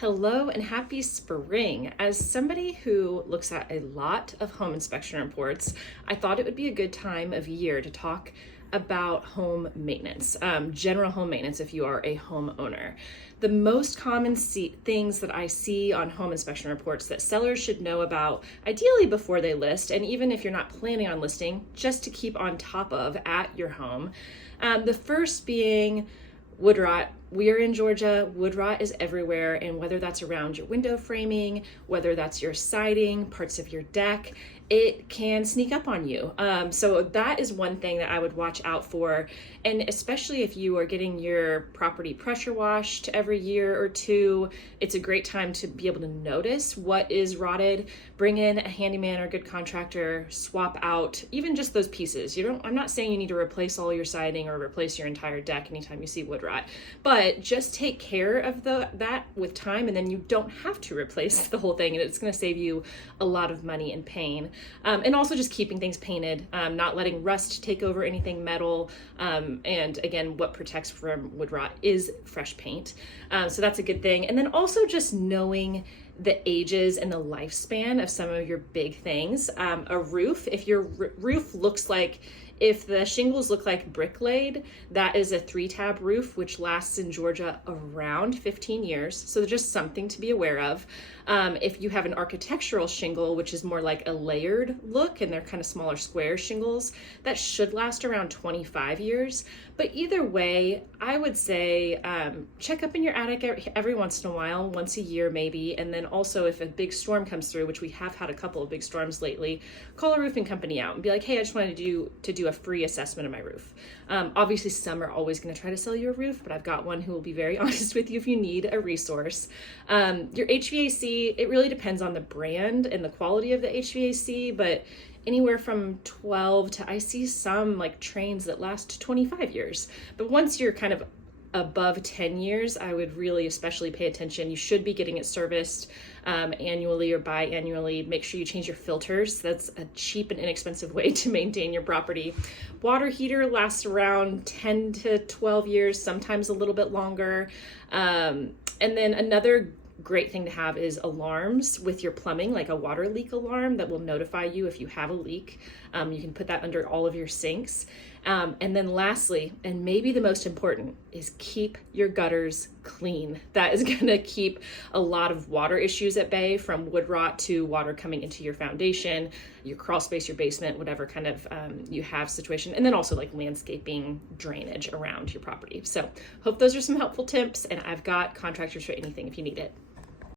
Hello and happy spring. As somebody who looks at a lot of home inspection reports, I thought it would be a good time of year to talk about home maintenance, general home maintenance if you are a homeowner. The most common things that I see on home inspection reports that sellers should know about, ideally before they list, and even if you're not planning on listing, just to keep on top of at your home. The first being wood rot. We are in Georgia. Wood rot is everywhere, and whether that's around your window framing, whether that's your siding, parts of your deck, it can sneak up on you. So that is one thing that I would watch out for. And especially if you are getting your property pressure washed every year or two, it's a great time to be able to notice what is rotted. Bring in a handyman or good contractor, swap out even just those pieces. I'm not saying you need to replace all your siding or replace your entire deck anytime you see wood rot, but just take care of that with time, and then you don't have to replace the whole thing, and it's going to save you a lot of money and pain. And also just keeping things painted, not letting rust take over anything metal. And again, what protects from wood rot is fresh paint. So that's a good thing. And then also just knowing the ages and the lifespan of some of your big things. A roof, if your roof looks like, if the shingles look like brick laid, that is a 3-tab roof, which lasts in Georgia around 15 years. So just something to be aware of. If you have an architectural shingle, which is more like a layered look, and they're kind of smaller square shingles, that should last around 25 years. But either way, I would say check up in your attic every once in a while, once a year maybe. And then also if a big storm comes through, which we have had a couple of big storms lately, call a roofing company out and be like, hey, I just wanted to do a free assessment of my roof. Obviously, some are always going to try to sell you a roof, but I've got one who will be very honest with you if you need a resource. Your HVAC, it really depends on the brand and the quality of the HVAC, but anywhere from 12 to, I see some like trains that last 25 years. But once you're kind of above 10 years, I would really especially pay attention. You should be getting it serviced annually or biannually. Make sure you change your filters. That's a cheap and inexpensive way to maintain your property. Water heater lasts around 10 to 12 years, sometimes a little bit longer. And then another great thing to have is alarms with your plumbing, like a water leak alarm that will notify you if you have a leak. You can put that under all of your sinks. And then lastly, and maybe the most important, is keep your gutters clean. That is going to keep a lot of water issues at bay, from wood rot to water coming into your foundation, your crawl space, your basement, whatever kind of you have situation. And then also like landscaping, drainage around your property. So hope those are some helpful tips, and I've got contractors for anything if you need it.